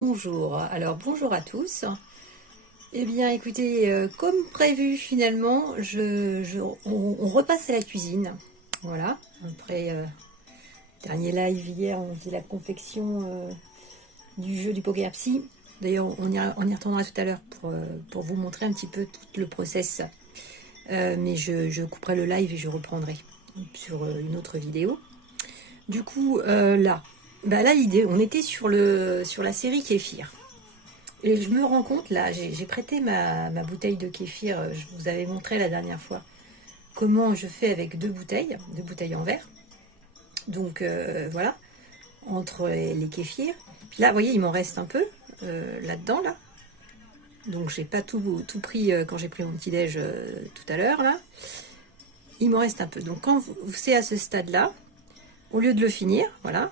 Bonjour, alors bonjour à tous. Eh bien écoutez, comme prévu finalement, on repasse à la cuisine. Voilà, après dernier live hier, on dit la confection du jeu du Poker Psy. D'ailleurs, on y retournera tout à l'heure pour vous montrer un petit peu tout le process. Mais je couperai le live et je reprendrai sur une autre vidéo. Du coup, là l'idée, on était sur la série Kéfir. Et je me rends compte, là, j'ai prêté ma bouteille de kéfir, je vous avais montré la dernière fois comment je fais avec deux bouteilles en verre. Donc voilà, entre les kéfirs. Puis là, vous voyez, il m'en reste un peu là-dedans, là. Donc j'ai pas tout pris quand j'ai pris mon petit-déj tout à l'heure, là. Il m'en reste un peu. Donc quand c'est à ce stade-là, au lieu de le finir, voilà,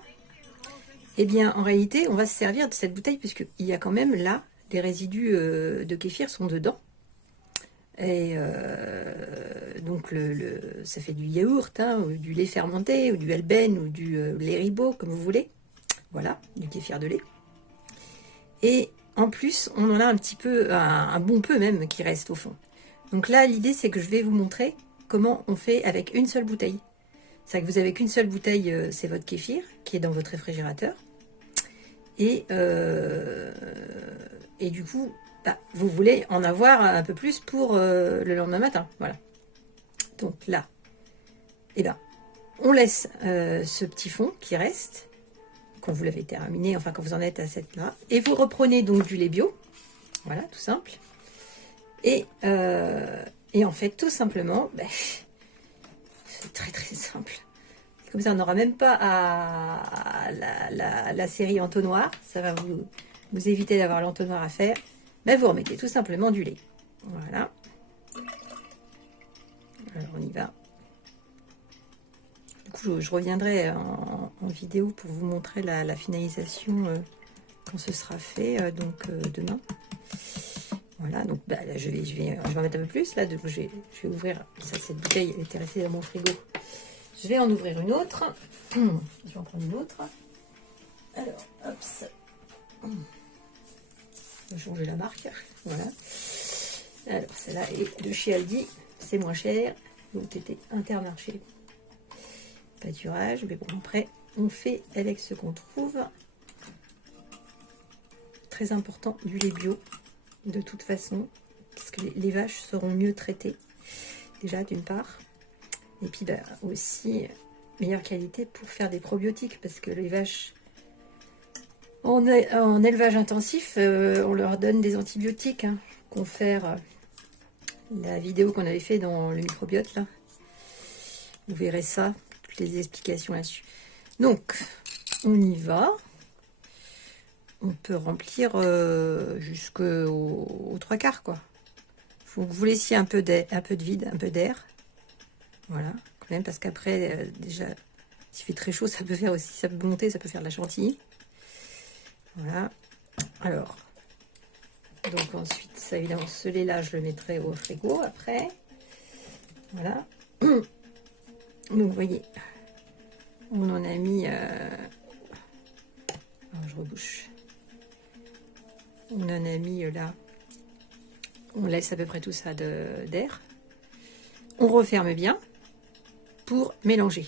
eh bien en réalité, on va se servir de cette bouteille puisqu'il y a quand même là, des résidus de kéfir sont dedans. Et donc ça fait du yaourt, hein, ou du lait fermenté, ou du Alben, ou du lait Ribot, comme vous voulez. Voilà, du kéfir de lait. Et en plus, on en a un petit peu, un bon peu même, qui reste au fond. Donc là, l'idée, c'est que je vais vous montrer comment on fait avec une seule bouteille. C'est que vous avez qu'une seule bouteille, c'est votre kéfir, qui est dans votre réfrigérateur. Et du coup, vous voulez en avoir un peu plus pour le lendemain matin. Voilà. Donc là, eh ben, on laisse ce petit fond qui reste, quand vous l'avez terminé, enfin quand vous en êtes à cette là, et vous reprenez donc du lait bio, voilà, tout simple. Et en fait, tout simplement, c'est très très simple. Comme ça, on n'aura même pas à la série entonnoir, ça va vous éviter d'avoir l'entonnoir à faire. Vous remettez tout simplement du lait. Voilà. Alors on y va. Du coup, je reviendrai en vidéo pour vous montrer la finalisation quand ce sera fait, demain. Voilà, donc là, je vais en mettre un peu plus. Là, je vais ouvrir. Ça, cette bouteille elle était restée dans mon frigo. Je vais en ouvrir une autre. Je vais en prendre une autre. Alors, hop. Je vais changer la marque. Voilà. Alors, celle-là est de chez Aldi. C'est moins cher. Donc, c'était Intermarché. Pâturage. Mais bon, après, on fait avec ce qu'on trouve. Très important, du lait bio. De toute façon, parce que les vaches seront mieux traitées. Déjà, d'une part. Et puis, aussi, meilleure qualité pour faire des probiotiques. Parce que les vaches, en élevage intensif, on leur donne des antibiotiques. Hein, confère la vidéo qu'on avait fait dans le microbiote, là. Vous verrez ça, toutes les explications là-dessus. Donc, on y va. On peut remplir jusqu'aux 3/4, quoi. Il faut que vous laissiez un peu de vide, un peu d'air. Voilà, quand même, parce qu'après, déjà, s'il fait très chaud, ça peut faire aussi, ça peut monter, ça peut faire de la chantilly. Voilà. Alors, donc ensuite, ça évidemment, ce lait-là, je le mettrai au frigo après. Voilà. Donc, vous voyez, on en a mis... alors, je rebouche. On en a mis là. On laisse à peu près tout ça d'air. On referme bien pour mélanger.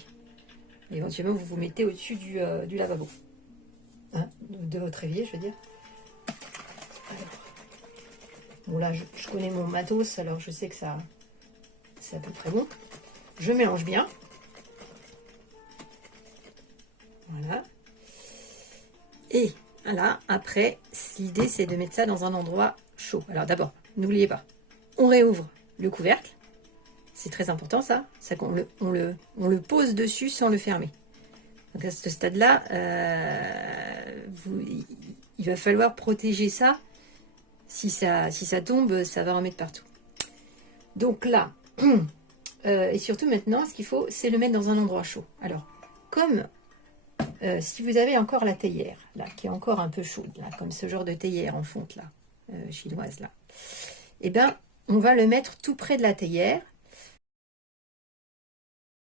Éventuellement, vous vous mettez au-dessus du lavabo. Hein, de votre évier, je veux dire. Alors, bon, là, je connais mon matos, alors je sais que ça, c'est à peu près bon. Je mélange bien. Voilà. Et là, après, l'idée, c'est de mettre ça dans un endroit chaud. Alors d'abord, n'oubliez pas, on réouvre le couvercle. C'est très important, ça. On le pose dessus sans le fermer. Donc à ce stade-là, il va falloir protéger ça. Si ça tombe, ça va remettre partout. Donc là, et surtout maintenant, ce qu'il faut, c'est le mettre dans un endroit chaud. Alors, comme si vous avez encore la théière, là, qui est encore un peu chaude, là, comme ce genre de théière en fonte, là, chinoise, là, eh bien, on va le mettre tout près de la théière,